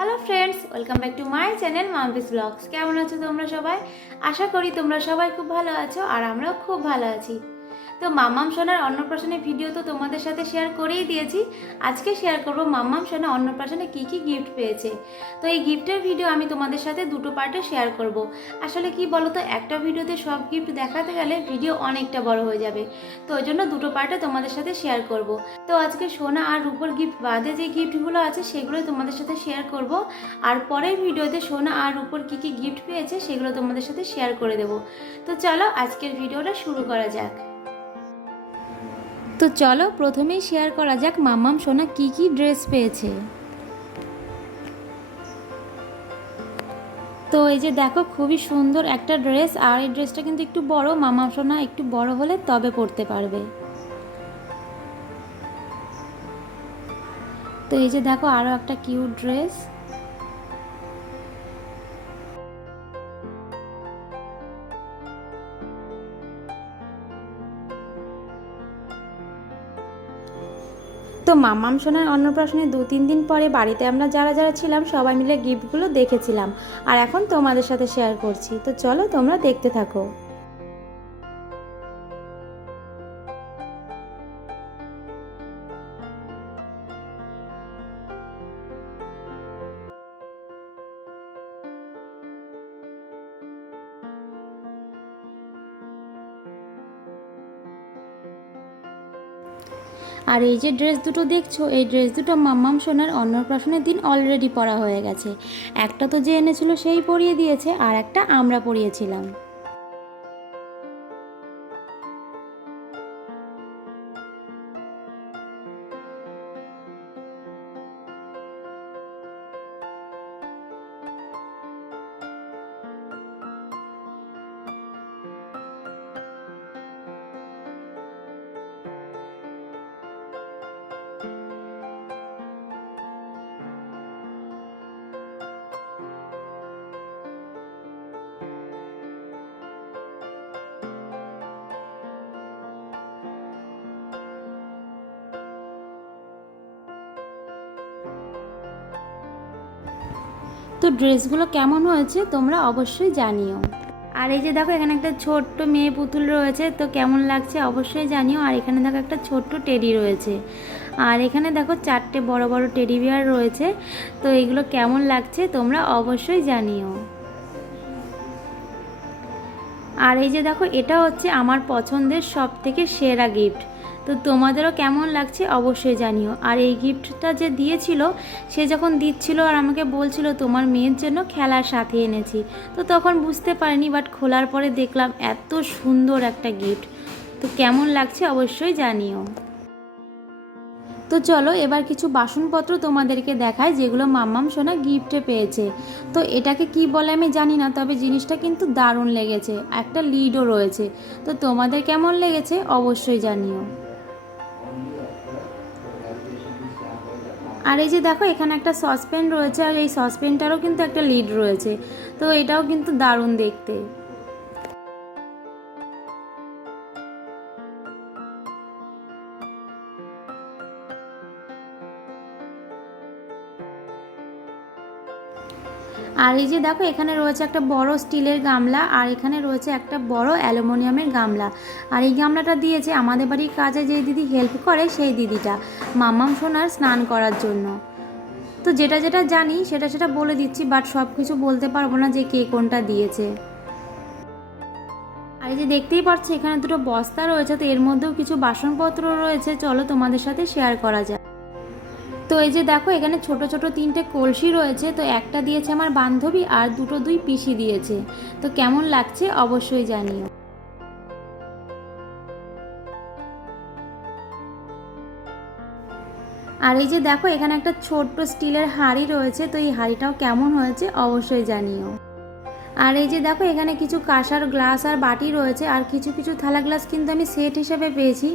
Hello friends welcome back to my channel Mampi's blogs কেমন আছো তোমরা সবাই? আশা করি তোমরা সবাই খুব ভালো আছো আর আমরাও খুব ভালো আছি। তো মাম্মাম সোনার অন্নপ্রাশনের ভিডিও তো তোমাদের সাথে শেয়ার করেই দিয়েছি। আজকে শেয়ার করব মাম্মাম সোনা অন্নপ্রাশনে কী কী গিফট পেয়েছে। তো এই গিফটের ভিডিও আমি তোমাদের সাথে দুটো পার্টে শেয়ার করব। আসলে কি বলো তো একটা ভিডিওতে সব গিফট দেখাতে গেলে ভিডিও অনেকটা বড় হয়ে যাবে। তো ওই জন্য দুটো পার্টে তোমাদের সাথে শেয়ার করব। তো আজকে সোনা আর রূপোর গিফট বাদে যে গিফটগুলো আছে সেগুলো তোমাদের সাথে শেয়ার করব। আর পরের ভিডিওতে সোনা আর রূপোর কী কী গিফট পেয়েছে, সেগুলো তোমাদের সাথে শেয়ার করে দেব। তো চলো আজকের ভিডিওটা শুরু করা যাক। তো চলো প্রথমেই শেয়ার করা যাক মাম্মাম সোনা কি কি ড্রেস পেয়েছে। তো এই যে দেখো খুবই সুন্দর একটা ড্রেস আর এই ড্রেসটা কিন্তু একটু বড় মামাম সোনা একটু বড় হলে তবে পরতে পারবে। তো এই যে দেখো আরও একটা কিউট ড্রেস তো মামাম সোনার অন্নপ্রাশনে দু, তিন দিন পরে বাড়িতে আমরা যারা যারা ছিলাম সবাই মিলে গিফটগুলো দেখেছিলাম। আর এখন তোমাদের সাথে শেয়ার করছি। তো চলো তোমরা দেখতে থাকো। আর এই যে ড্রেস দুটো দেখছ, এই ড্রেস দুটো মাম্মাম সোনার অন্নপ্রাশনের দিন অলরেডি পরা হয়ে গেছে। একটা তো যে এনেছিল সেই পরিয়ে দিয়েছে, আর একটা আমরা পরিয়েছিলাম। ড্রেসগুলো কেমন হয়েছে তোমরা অবশ্যই জানিও। আর এই যে দেখো, এখানে একটা ছোট্ট মেয়ে পুতুল রয়েছে, তো কেমন লাগছে অবশ্যই জানিও। আর এখানে দেখো একটা ছোট্ট টেডি রয়েছে। আর এখানে দেখো চারটে বড় বড় টেডি বিয়ার রয়েছে, তো এগুলো কেমন লাগছে তোমরা অবশ্যই জানিও। আর এই যে দেখো, এটা হচ্ছে আমার পছন্দের সব থেকে সেরা গিফট তো তোমাদেরও কেমন লাগছে অবশ্যই জানিও। আর এই গিফটটা যে দিয়েছিল, সে যখন দিচ্ছিল আর আমাকে বলছিল তোমার মেয়ের জন্য খেলার সাথে এনেছি, তো তখন বুঝতে পারিনি বাট খোলার পরে দেখলাম এত সুন্দর একটা গিফট তো কেমন লাগছে অবশ্যই জানিও। তো চলো এবার কিছু বাসনপত্র তোমাদেরকে দেখায় যেগুলো মাম্মাম সোনা গিফটে পেয়েছে। তো এটাকে কি বলে আমি জানি না, তবে জিনিসটা কিন্তু দারুণ লেগেছে। একটা লিডও রয়েছে। তো তোমাদের কেমন লেগেছে অবশ্যই জানিও। আর এই যে দেখো, এখানে একটা সসপ্যান রয়েছে আর এই সসপ্যানটারও কিন্তু একটা লিড রয়েছে। তো এটাও কিন্তু দারুণ দেখতে। আর এই যে দেখো, এখানে রয়েছে একটা বড় স্টিলের গামলা, আর এখানে রয়েছে একটা বড় অ্যালুমিনিয়ামের গামলা। আর এই গামলাটা দিয়েছে আমাদের বাড়ির কাজে যে দিদি হেল্প করে, সেই দিদিটা, মাম্মাম সোনার স্নান করার জন্য। তো যেটা যেটা জানি, সেটা সেটা বলে দিচ্ছি বাট সব কিছু বলতে পারব না যে কে কোনটা দিয়েছে। আর এই যে দেখতেই পাচ্ছি, এখানে দুটো বস্তা রয়েছে, তো এর মধ্যেও কিছু বাসনপত্র রয়েছে, চলো তোমাদের সাথে শেয়ার করা যায় এই যে দেখো, এখানে ছোট ছোট তিনটে কলসি রয়েছে, তো একটা দিয়েছে আমার বান্ধবী আর দুটো দুই পিসি দিয়েছে। তো কেমন লাগছে অবশ্যই জানিও। আর এই যে দেখো, এখানে একটা ছোট্ট স্টিলের হাঁড়ি রয়েছে, তো এই হাঁড়িটাও কেমন হয়েছে অবশ্যই জানিও। আর এই যে দেখো, এখানে কিছু কাঁসার গ্লাস আর বাটি রয়েছে, আর কিছু কিছু থালা গ্লাস কিন্তু আমি সেট হিসেবে পেয়েছি।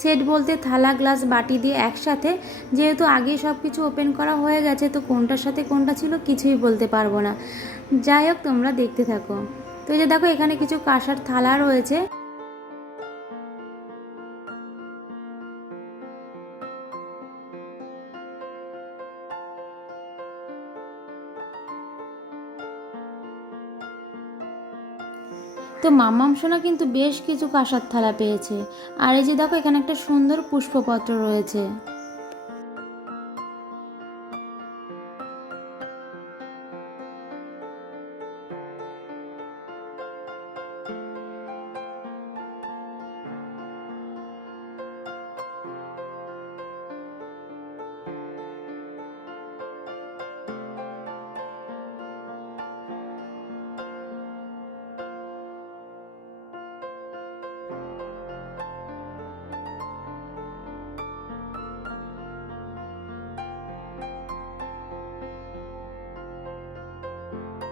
সেট বলতে থালা, গ্লাস, বাটি দিয়ে একসাথে। যেহেতু আগে সব কিছু ওপেন করা হয়ে গেছে, তো কোনটার সাথে কোনটা ছিল কিছুই বলতে পারব না। যাই হোক, তোমরা দেখতে থাকো। তো এই যে দেখো, এখানে কিছু কাঁসার থালা রয়েছে। তো মাম্মাম সোনা কিন্তু বেশ কিছু কাঁসার থালা পেয়েছে। আর এই যে দেখো, এখানে একটা সুন্দর পুষ্পপত্র রয়েছে।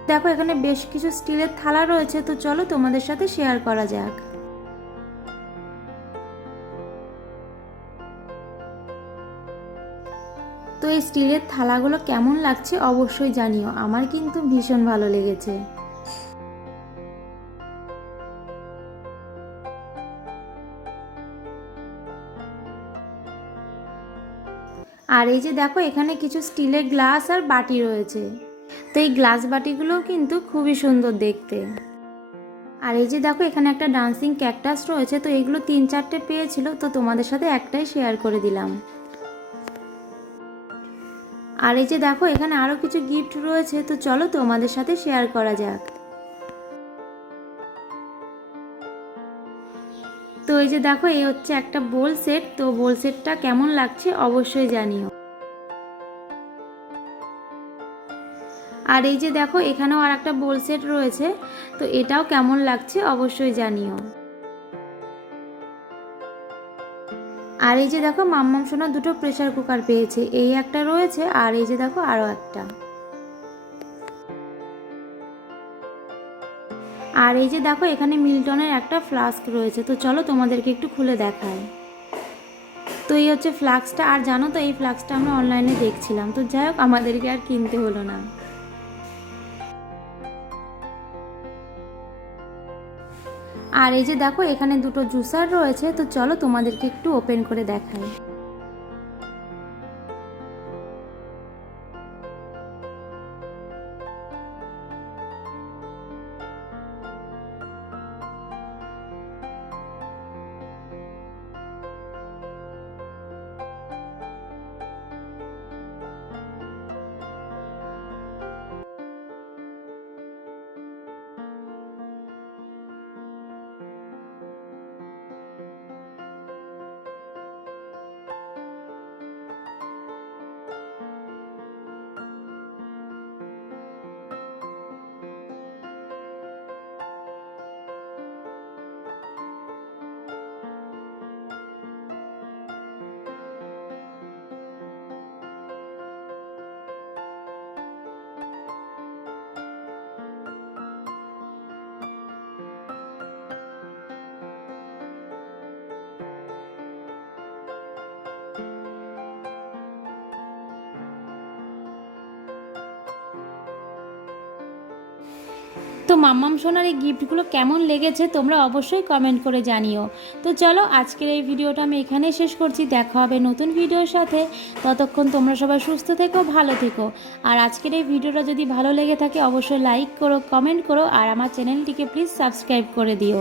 দেখো, এখানে বেশ কিছু স্টিলের থালা রয়েছে, তো চলো তোমাদের সাথে শেয়ার করা যাক। তো এই স্টিলের থালাগুলো কেমন লাগছে অবশ্যই জানিও, আমার কিন্তু ভীষণ ভালো লেগেছে। আর এই যে দেখো, এখানে কিছু স্টিলের গ্লাস আর বাটি রয়েছে। তো এই গ্লাস বাটিগুলোও কিন্তু খুবই সুন্দর দেখতে। আর এই যে দেখো, এখানে একটা ডান্সিং ক্যাকটাস রয়েছে, তো এগুলো তিন চারটে পেয়েছিল, তো তোমাদের সাথে একটাই শেয়ার করে দিলাম। আর এই যে দেখো, এখানে আরও কিছু গিফট রয়েছে, তো চলো তোমাদের সাথে শেয়ার করা যাক। তো এই যে দেখো এই হচ্ছে একটা বোল সেট তো বোল সেটটা কেমন লাগছে অবশ্যই জানিও। আর এই যে দেখো, এখানেও আর একটা বোল সেট রয়েছে। তো এটাও কেমন লাগছে অবশ্যই জানিও। আর এই যে দেখো, মাম্মাম সোনা দুটো প্রেসার কুকার পেয়েছে। এই একটা রয়েছে আর এই যে দেখো আরও একটা। আর এই যে দেখো, এখানে মিল্টনের একটা ফ্লাস্ক রয়েছে। তো চলো তোমাদেরকে একটু খুলে দেখাই। তো এই হচ্ছে ফ্লাক্সটা আর জানো তো, এই ফ্লাক্সটা আমরা অনলাইনে দেখছিলাম। তো যাই হোক, আমাদেরকে আর কিনতে হলো না। আর এই যে দেখো, এখানে দুটো জুসার রয়েছে, তো চলো তোমাদেরকে একটু ওপেন করে দেখাই। তো মাম্মাম সোনার এই গিফটগুলো কেমন লেগেছে তোমরা অবশ্যই কমেন্ট করে জানিও। তো চলো আজকের এই ভিডিওটা আমি এখানেই শেষ করছি। দেখা হবে নতুন ভিডিওর সাথে। ততক্ষণ তোমরা সবাই সুস্থ থেকো, ভালো থেকো। আর আজকের এই ভিডিওটা যদি ভালো লেগে থাকে, অবশ্যই লাইক করো কমেন্ট করো, আর আমার চ্যানেলটিকে প্লিজ সাবস্ক্রাইব করে দিও।